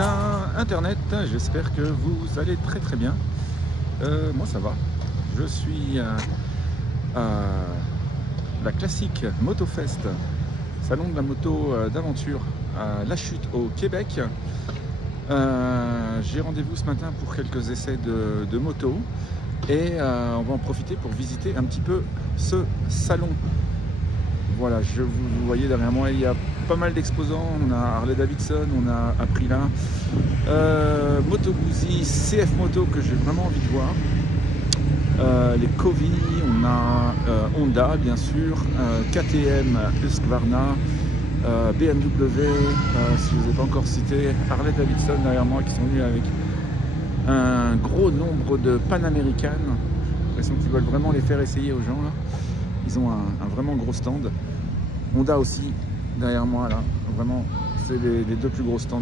Internet, j'espère que vous allez très très bien. Moi ça va. Je suis à la classique MotoFest, salon de la moto d'aventure à La Chute au Québec. J'ai rendez-vous ce matin pour quelques essais de moto et on va en profiter pour visiter un petit peu ce salon. Voilà, vous voyez derrière moi, il y a pas mal d'exposants. On a Harley Davidson, on a Aprilia, Moto Guzzi, CF Moto que j'ai vraiment envie de voir, les Covi, on a Honda bien sûr, KTM, Husqvarna, BMW, si je ne les ai pas encore cités, Harley Davidson derrière moi qui sont venus avec un gros nombre de Pan-Américaines. J'ai l'impression qu'ils veulent vraiment les faire essayer aux gens là. Ils ont un vraiment gros stand. Honda aussi derrière moi là, vraiment c'est les deux plus gros stands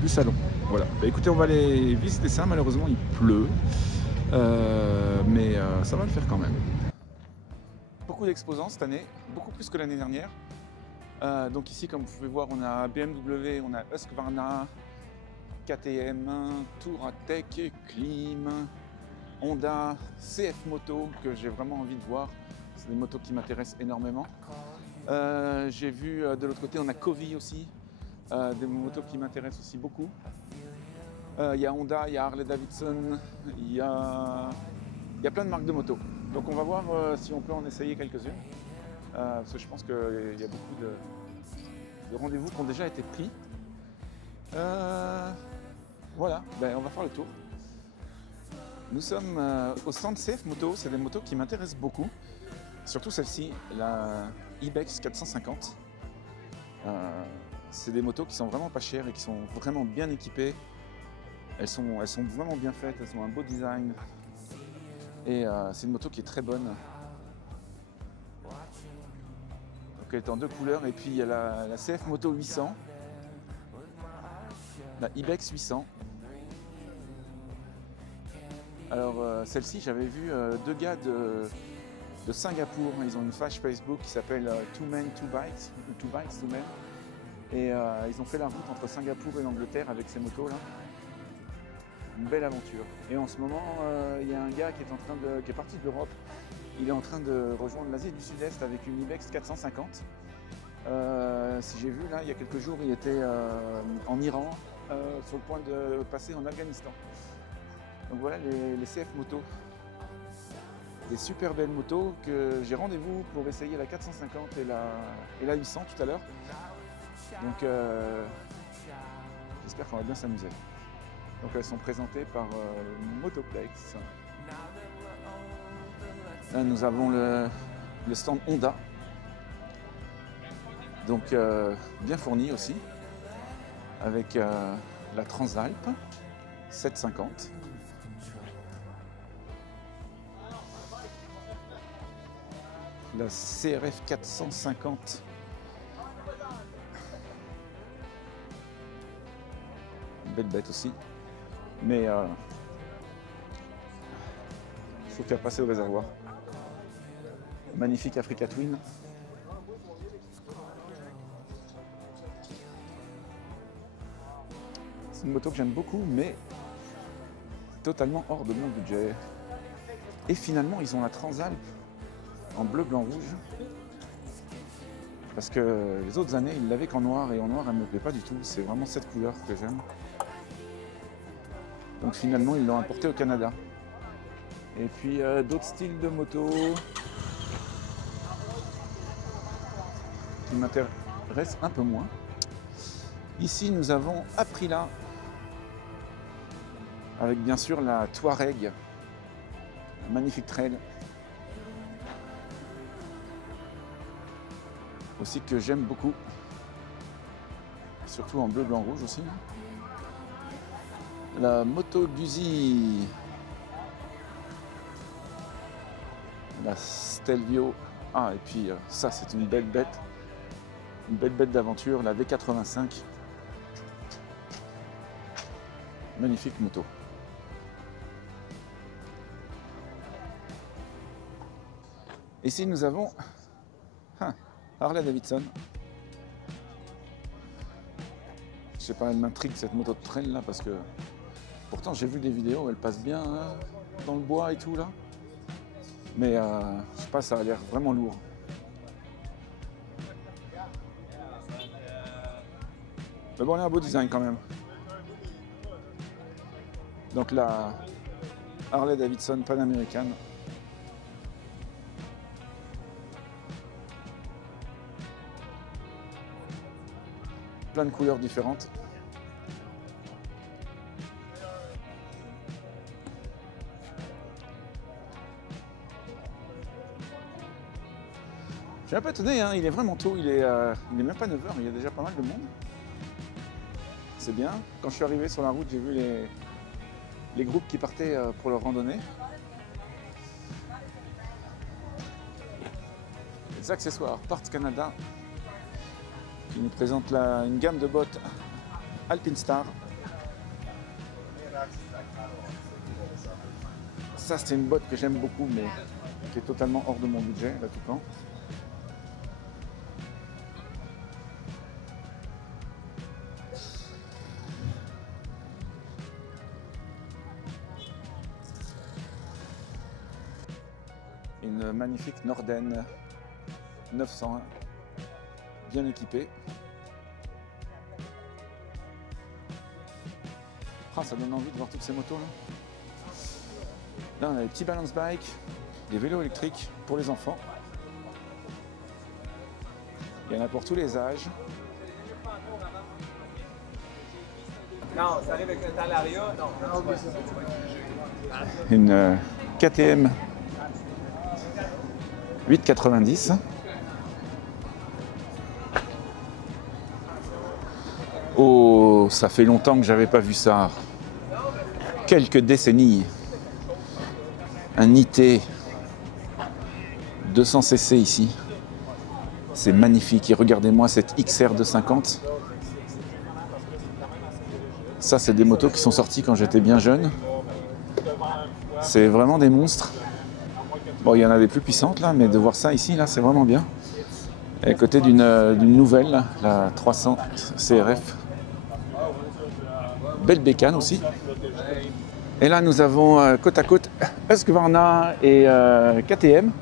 du salon. Voilà, bah, écoutez, on va aller visiter ça. Malheureusement il pleut, mais ça va le faire quand même. Beaucoup d'exposants cette année, beaucoup plus que l'année dernière. Donc ici, comme vous pouvez voir, on a BMW, on a Husqvarna, KTM, Touratech, Klim, Honda, CF Moto que j'ai vraiment envie de voir. C'est des motos qui m'intéressent énormément. J'ai vu de l'autre côté, on a Covi aussi, des motos qui m'intéressent aussi beaucoup. Il y a Honda, il y a Harley Davidson, il y a plein de marques de motos. Donc on va voir si on peut en essayer quelques-unes. Parce que je pense qu'il y a beaucoup de rendez-vous qui ont déjà été pris. Voilà, ben, on va faire le tour. Nous sommes au stand CF Moto, c'est des motos qui m'intéressent beaucoup. Surtout celle-ci, la Ibex 450. C'est des motos qui sont vraiment pas chères et qui sont vraiment bien équipées. Elles sont vraiment bien faites, elles ont un beau design. Et c'est une moto qui est très bonne. Donc elle est en deux couleurs. Et puis il y a la CF Moto 800. La Ibex 800. Alors celle-ci, j'avais vu deux gars de Singapour. Ils ont une page Facebook qui s'appelle Two Men, Two Bikes, ou Two Bikes, Two Men. Et ils ont fait la route entre Singapour et l'Angleterre avec ces motos-là. Une belle aventure. Et en ce moment, il y a un gars qui est parti de l'Europe. Il est en train de rejoindre l'Asie du Sud-Est avec une Ibex 450. Si j'ai vu là, il y a quelques jours, il était en Iran, sur le point de passer en Afghanistan. Donc voilà les CF motos. Des super belles motos que j'ai rendez-vous pour essayer la 450 et la 800 tout à l'heure. Donc j'espère qu'on va bien s'amuser. Donc elles sont présentées par Motoplex. Là nous avons le stand Honda. Donc bien fourni aussi. Avec la Transalp 750. La CRF 450. Une belle bête aussi. Mais il faut faire passer au réservoir. Magnifique Africa Twin. C'est une moto que j'aime beaucoup, mais totalement hors de mon budget. Et finalement, ils ont la Transalp en bleu, blanc, rouge. Parce que les autres années, ils l'avaient qu'en noir, et en noir, elle ne me plaît pas du tout. C'est vraiment cette couleur que j'aime. Donc finalement, ils l'ont importé au Canada. Et puis d'autres styles de moto qui m'intéressent un peu moins. Ici, nous avons Aprilia, avec bien sûr la Touareg, un magnifique trail. Aussi que j'aime beaucoup, surtout en bleu, blanc, rouge aussi. La Moto Guzzi, la Stelvio, et puis ça c'est une belle bête d'aventure, la V85, magnifique moto. Ici nous avons Harley Davidson. Je sais pas, elle m'intrigue cette moto de trail là parce que pourtant j'ai vu des vidéos, elle passe bien hein, dans le bois et tout là. Mais je sais pas, ça a l'air vraiment lourd. Mais bon, elle a un beau design quand même. Donc la Harley Davidson Pan-American. Plein de couleurs différentes. Je suis un peu étonné, hein, il est vraiment tôt, il est même pas 9h, il y a déjà pas mal de monde. C'est bien. Quand je suis arrivé sur la route, j'ai vu les groupes qui partaient pour leur randonnée. Les accessoires Parts Canada qui nous présente une gamme de bottes Alpinestar. Ça c'est une botte que j'aime beaucoup mais qui est totalement hors de mon budget là tout le temps. Une magnifique Norden 901, bien équipée. Ah, ça donne envie de voir toutes ces motos là. Là on a des petits balance bikes, des vélos électriques pour les enfants. Il y en a pour tous les âges. Non, ça arrive avec le Talaria. Non. Une KTM 890. Oh, ça fait longtemps que j'avais pas vu ça. Quelques décennies. Un IT 200cc ici. C'est magnifique. Et regardez-moi cette XR 250. Ça, c'est des motos qui sont sorties quand j'étais bien jeune. C'est vraiment des monstres. Bon, il y en a des plus puissantes là, mais de voir ça ici, là, c'est vraiment bien. Et à côté d'une nouvelle, là, la 300 CRF. Belle bécane aussi. Et là, nous avons côte à côte Husqvarna et KTM.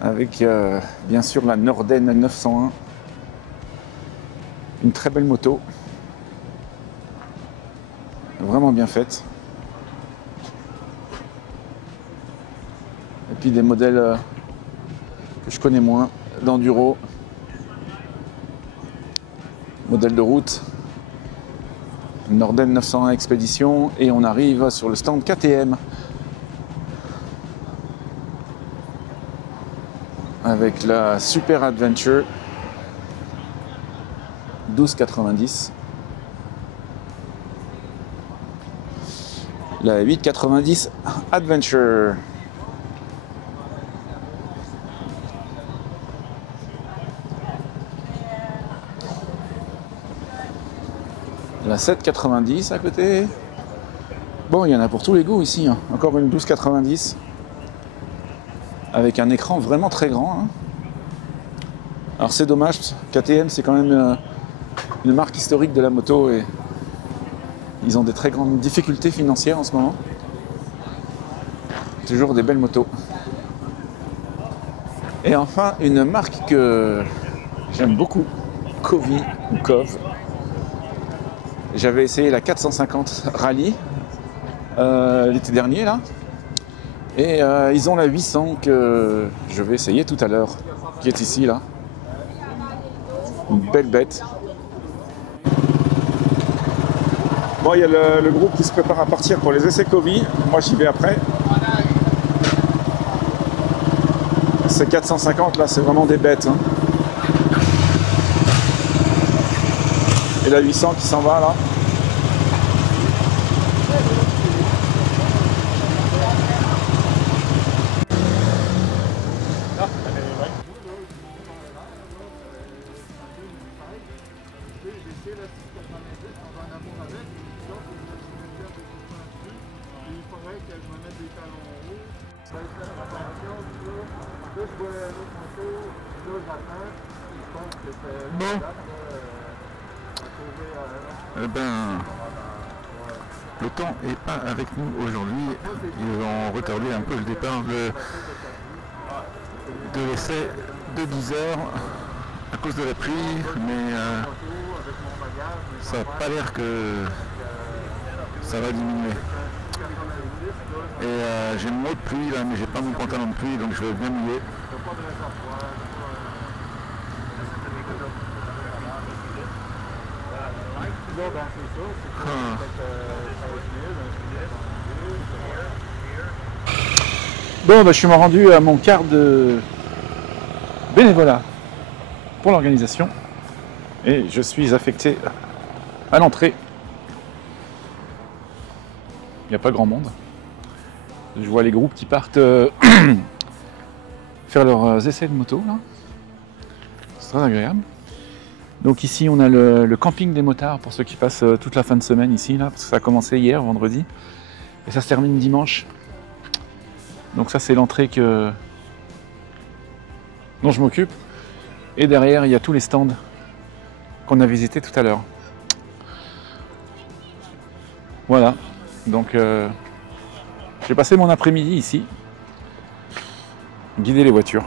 Avec bien sûr la Norden 901. Une très belle moto. Vraiment bien faite. Et puis des modèles que je connais moins, d'enduro. Modèle de route. Norden 901 Expédition. Et on arrive sur le stand KTM. Avec la Super Adventure 1290. La 890 Adventure. La 790 à côté. Bon, il y en a pour tous les goûts ici. Hein. Encore une 1290. Avec un écran vraiment très grand. Hein. Alors c'est dommage, KTM c'est quand même une marque historique de la moto et ils ont des très grandes difficultés financières en ce moment. Toujours des belles motos. Et enfin une marque que j'aime beaucoup, Covey ou Cove. J'avais essayé la 450 Rally l'été dernier là. Et ils ont la 800 que je vais essayer tout à l'heure, qui est ici là. Une belle bête. Bon, il y a le groupe qui se prépare à partir pour les essais Covey. Moi, j'y vais après. Ces 450 là, c'est vraiment des bêtes. Hein. Et la 800 qui s'en va là. Bon. Eh ben, le temps n'est pas avec nous aujourd'hui. Ils ont retardé un peu le départ de l'essai de 10 heures à cause de la pluie, mais ça n'a pas l'air que ça va diminuer. Et j'ai mon mot de pluie là, mais j'ai pas mon pantalon de pluie, donc je vais bien mouiller. Bon, bah, je suis rendu à mon quart de bénévolat pour l'organisation et je suis affecté à l'entrée. Il n'y a pas grand monde. Je vois les groupes qui partent faire leurs essais de moto là. C'est très agréable. Donc ici on a le camping des motards pour ceux qui passent toute la fin de semaine ici là, parce que ça a commencé hier vendredi et ça se termine dimanche. Donc ça c'est l'entrée dont je m'occupe. Et derrière il y a tous les stands qu'on a visités tout à l'heure. Voilà, donc j'ai passé mon après-midi ici, guider les voitures.